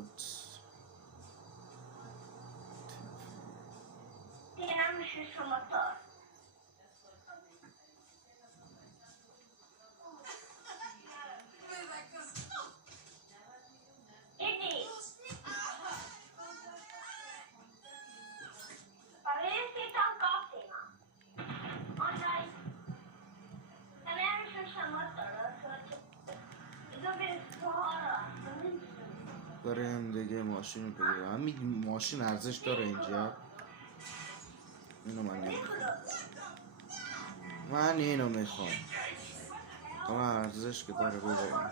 out. Tienes su motor. Idi. Parece tão ótima. Online. Tienes su motor. Ido به سوارا. بریم دیگه ماشین رو بگیرم. همین ماشین ارزش داره اینجا. اینو من نمیخوام. من اینو میخوام. اما ارزش که داره ببریم.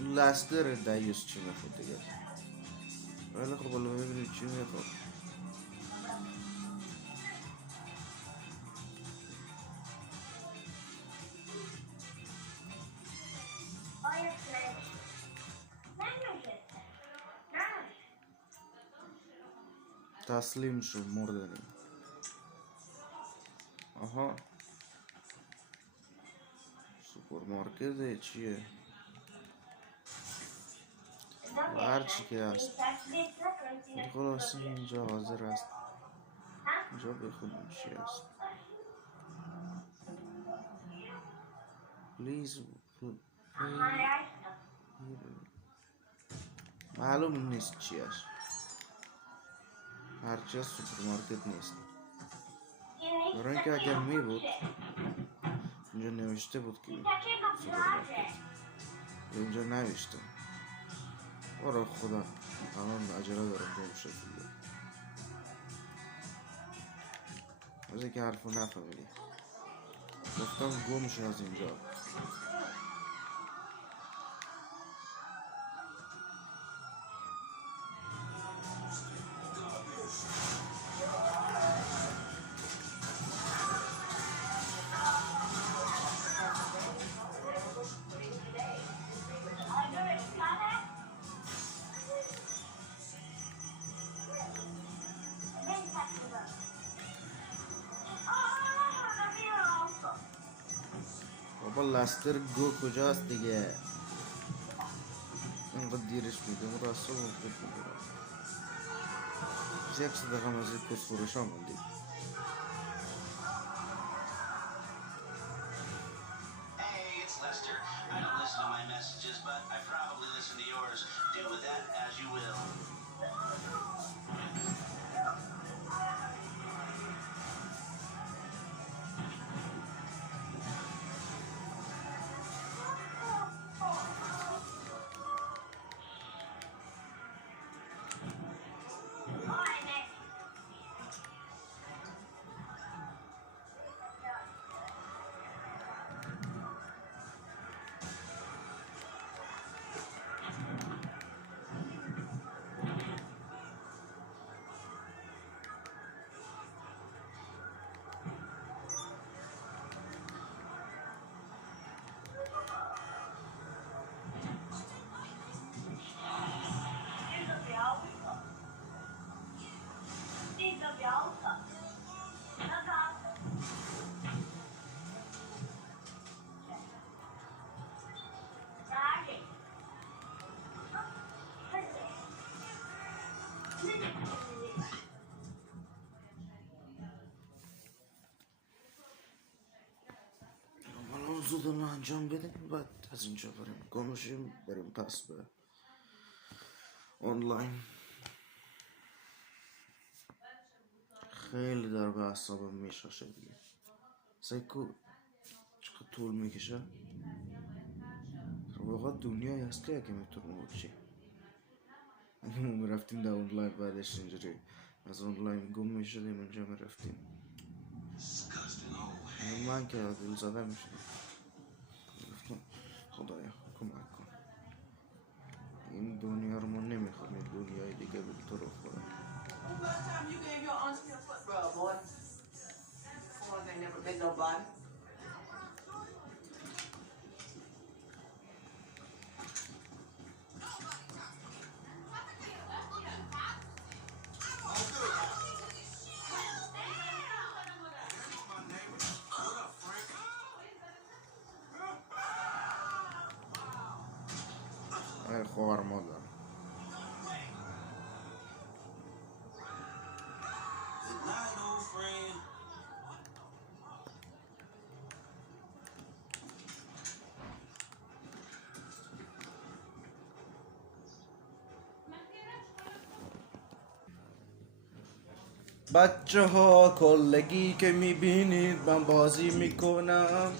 لستر دیوس چی میخواد دیگه. ولی خب الان ببینیم چی میخواد. تسلیم شو مردنی. آها سوپرمارکت چیه؟ هر چی که هست. خلاص اینجا حاضر است. اینجا بخونیم چی هست. پلیز معلوم نیست چی هست. هرچی از سوپرمارکت نیست. برای اینکه اگر می بود اینجا نوشته بود که سوپرمارکت. اینجا نوشته. برای خدا الان عجله دارم گم شد دیگه. از اینکه حرفو نفهمیدی. گفتم گم شد از اینجا. بابا لستر گو کجاست دیگه. اینقدر دیرش میدیم راستا مفت میگیرم. یک صدقه از این کس فروش آموندیم. Hey, it's Lester. I don't listen to my messages, but I probably listen to yours. Do with that as you will. الان زود رو انجام بدیم بعد از اینجا بریم گمشیم بریم پس به آنلاین. خیلی داره به اعصابم میشاشه دیگه. سایکو چقدر طول میکشه. واقعا دنیای هستی که میتونم بچی. اگه ما میرفتیم در آنلاین بعدش اینجوری از آنلاین گم میشدیم اونجا میرفتیم. من که دل زده میشدم. خدایا کمک کن. این دنیا رو ما نمیخوام. این دنیای دیگه به تو رو خورم. ای خوار مادر. بچه ها کلگی که میبینید من بازی میکنم.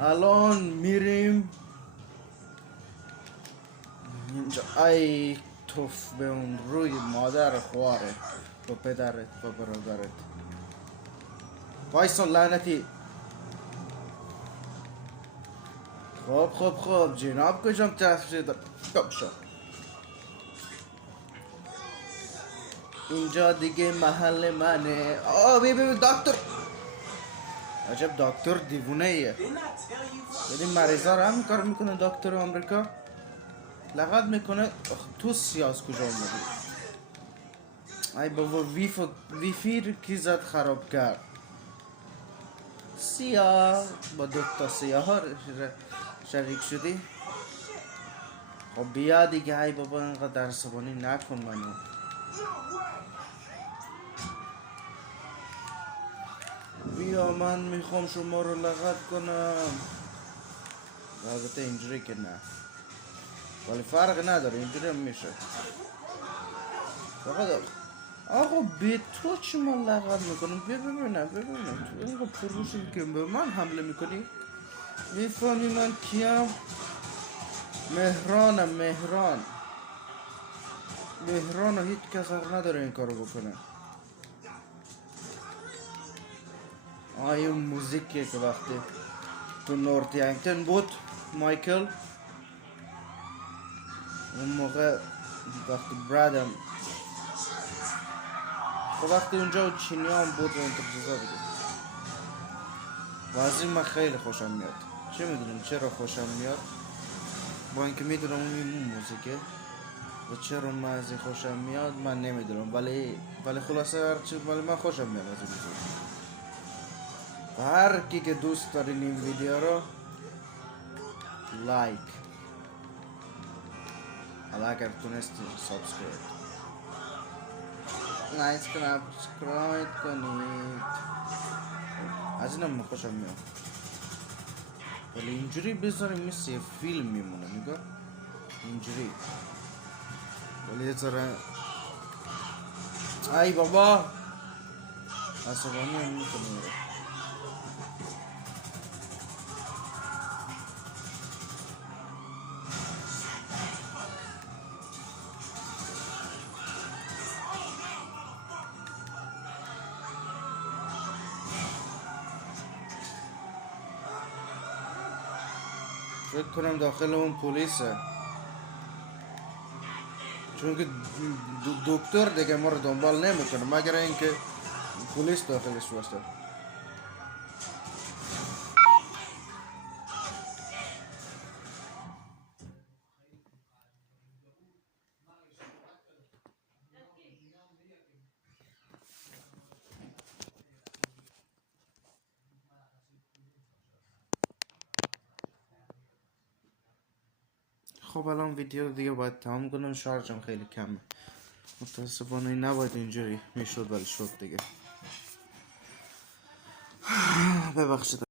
الان میریم اینجا. ای توف به اون روی مادر خواره با پدرت با برادرت. وایسون لعنتی. خب جناب کجام تفسیر کم شد. اینجا دیگه محل منه. ببین دکتر. عجب دکتر دیوونه ایه. ببین مریضا رو هم کار میکنه دکتر آمریکا. لغت میکنه. تو سیاس کجا اومدی؟ ای بابا ویفی کی زد خراب کرد. سیاه با دوتا سیاه ها شریک شدی. خب بیا دیگه. ای بابا اینقدر عصبانی نکن منو. بیا من میخوام شما رو لغت کنم. البته اینجوری که نه، ولی فرق نداره اینجوری هم میشه. فقط آقا به تو چی من لغت میکنم؟ ببینم تو اینقدر پروشی که به من حمله میکنی. میفهمی من کیم؟ مهرانم. مهران و هیچ کس حق نداره این کارو بکنه. این موزیکیه که وقتی تو نورت یانگتن بود مایکل، اون موقع وقتی برادم وقتی اونجا چینی هم بود و انتظار بود و از این من خیلی خوشم میاد. چه میدونم چرا خوشم میاد، با اینکه میدونم اون موزیکه و چرا من از این خوشم میاد من نمیدونم، ولی خلاصه هرچی ولی من خوشم میاد از این موزیک. و هر کی که دوست دارین این ویدیو رو لایک، حالا اگر تونستین سابسکرایب کنید. از اینم من خوشم میاد، ولی اینجوری بذاریم مثل فیلم میمونه. نگاه اینجوری، ولی یه ذره ای بابا عصبانی هم میکنه. فکر کنم داخل اون پلیسه، چون که دکتر دیگه ما رو دنبال نمیکنه مگر اینکه پلیس داخلش باشه. خب الان ویدیو دیگه باید تمام کنم، شارژم خیلی کمه. متاسفانه نباید اینجوری میشد ولی شد دیگه. ببخشید.